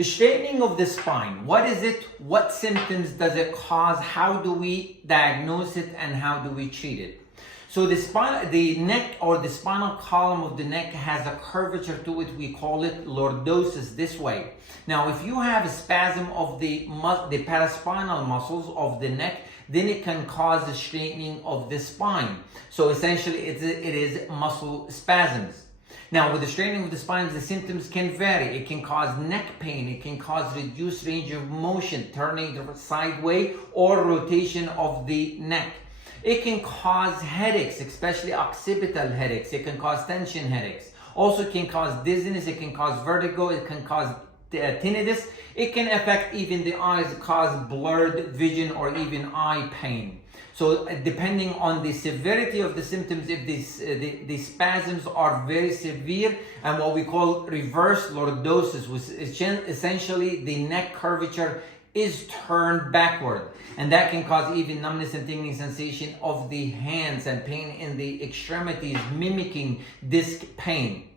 Straightening of the spine. What is it? What symptoms does it cause? How do we diagnose it and how do we treat it? So the neck or the spinal column of the neck has a curvature to it. We call it lordosis this way. Now, if you have a spasm of the paraspinal muscles of the neck, then it can cause the straightening of the spine. So essentially, it is muscle spasms. Now, with the straightening of the spine, the symptoms can vary. It can cause neck pain. It can cause reduced range of motion, turning sideways or rotation of the neck. It can cause headaches, especially occipital headaches. It can cause tension headaches. Also, it can cause dizziness. It can cause vertigo. It can cause tinnitus. It can affect even the eyes, cause blurred vision or even eye pain. So depending on the severity of the symptoms, if the spasms are very severe, and what we call reverse lordosis, which is essentially the neck curvature is turned backward, and that can cause even numbness and tingling sensation of the hands and pain in the extremities, mimicking disc pain.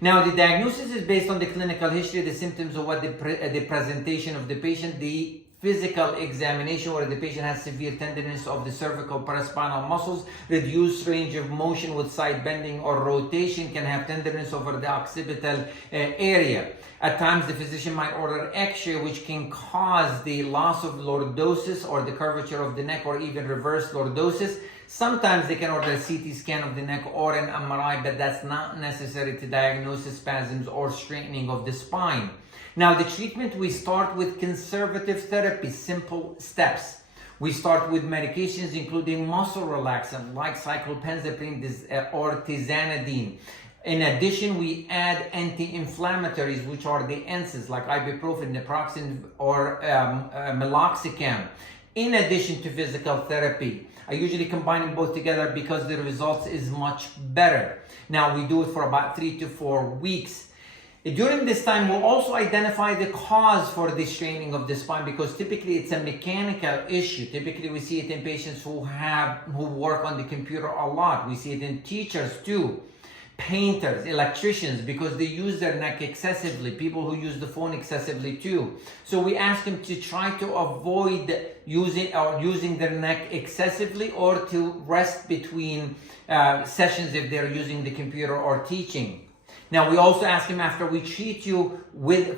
Now, the diagnosis is based on the clinical history, the symptoms of what the presentation of the patient, the physical examination where the patient has severe tenderness of the cervical paraspinal muscles, reduced range of motion with side bending or rotation, can have tenderness over the occipital area. At times, the physician might order X-ray, which can cause the loss of lordosis or the curvature of the neck, or even reverse lordosis. Sometimes they can order a CT scan of the neck or an MRI, but that's not necessary to diagnose spasms or straightening of the spine. Now, the treatment, we start with conservative therapy, simple steps. We start with medications including muscle relaxant like cyclopenzaprine or tizanidine. In addition, we add anti-inflammatories, which are the NSAIDs like ibuprofen, naproxen, or meloxicam. In addition to physical therapy, I usually combine them both together because the results is much better. Now, we do it for about 3 to 4 weeks. During this time, we'll also identify the cause for the straining of the spine, because typically it's a mechanical issue. Typically, we see it in patients who work on the computer a lot. We see it in teachers too, painters, electricians, because they use their neck excessively, people who use the phone excessively too. So we ask them to try to avoid using their neck excessively, or to rest between sessions if they're using the computer or teaching. Now, we also ask him, after we treat you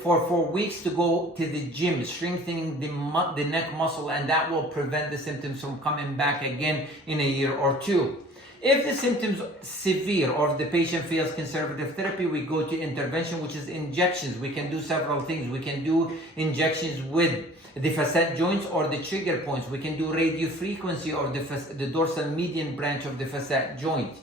for 4 weeks, to go to the gym, strengthening the neck muscle, and that will prevent the symptoms from coming back again in a year or two. If the symptoms are severe, or if the patient fails conservative therapy, we go to intervention, which is injections. We can do several things. We can do injections with the facet joints or the trigger points. We can do radiofrequency or the dorsal median branch of the facet joint.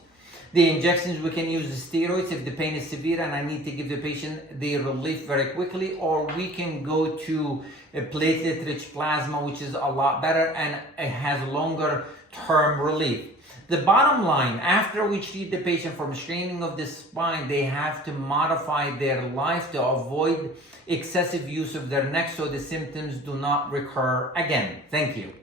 The injections, we can use the steroids if the pain is severe and I need to give the patient the relief very quickly, or we can go to a platelet-rich plasma, which is a lot better and it has longer term relief. The bottom line, after we treat the patient from straining of the spine, they have to modify their life to avoid excessive use of their neck so the symptoms do not recur again. Thank you.